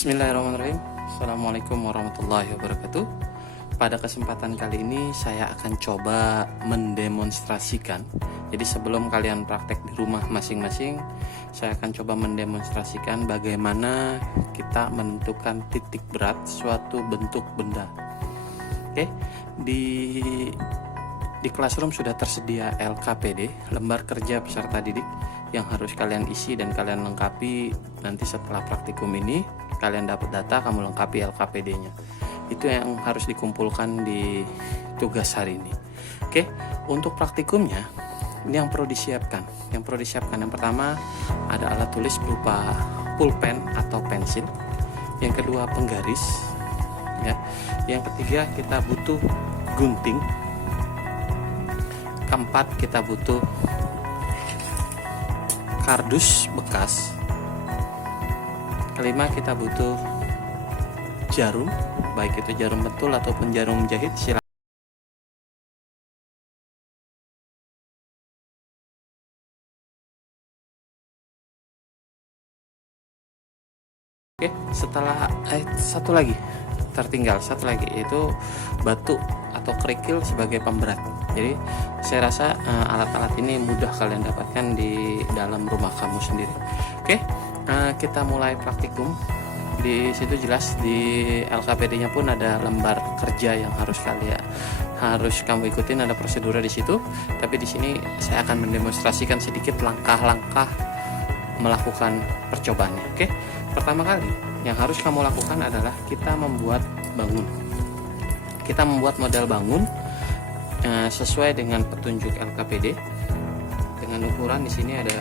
Bismillahirrahmanirrahim. Assalamualaikum warahmatullahi wabarakatuh. Pada kesempatan kali ini saya akan coba mendemonstrasikan. Jadi sebelum kalian praktek di rumah masing-masing, saya akan coba mendemonstrasikan bagaimana kita menentukan titik berat suatu bentuk benda. Oke, di Classroom sudah tersedia LKPD, lembar kerja peserta didik, yang harus kalian isi dan kalian lengkapi. Nanti setelah praktikum ini kalian dapat data, kamu lengkapi LKPD-nya. Itu yang harus dikumpulkan di tugas hari ini. Oke, untuk praktikumnya ini yang perlu disiapkan. Yang pertama ada alat tulis berupa pulpen atau pensil. Yang kedua penggaris, ya. Yang ketiga kita butuh gunting. Keempat kita butuh kardus bekas. Kelima kita butuh jarum, baik itu jarum pentul ataupun jarum jahit. Oke, setelah satu lagi yaitu batu atau kerikil sebagai pemberat. Jadi saya rasa alat-alat ini mudah kalian dapatkan di dalam rumah kamu sendiri. Oke, kita mulai praktikum. Di situ jelas di LKPD-nya pun ada lembar kerja yang harus kamu ikutin, ada prosedurnya di situ. Tapi di sini saya akan mendemonstrasikan sedikit langkah-langkah melakukan percobaannya. Oke, pertama kali yang harus kamu lakukan adalah kita membuat bangun. Kita membuat model bangun sesuai dengan petunjuk LKPD dengan ukuran di sini ada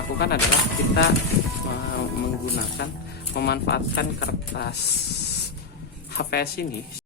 lakukan adalah kita memanfaatkan kertas HVS ini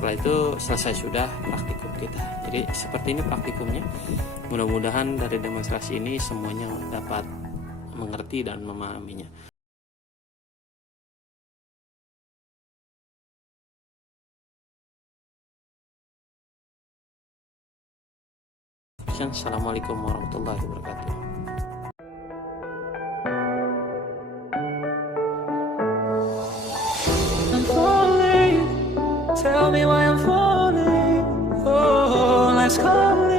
setelah itu selesai sudah praktikum kita. Jadi seperti ini praktikumnya. Mudah-mudahan dari demonstrasi ini semuanya dapat mengerti dan memahaminya. Assalamualaikum warahmatullahi wabarakatuh. I'm falling, tell me why I'm falling. Oh, let's go.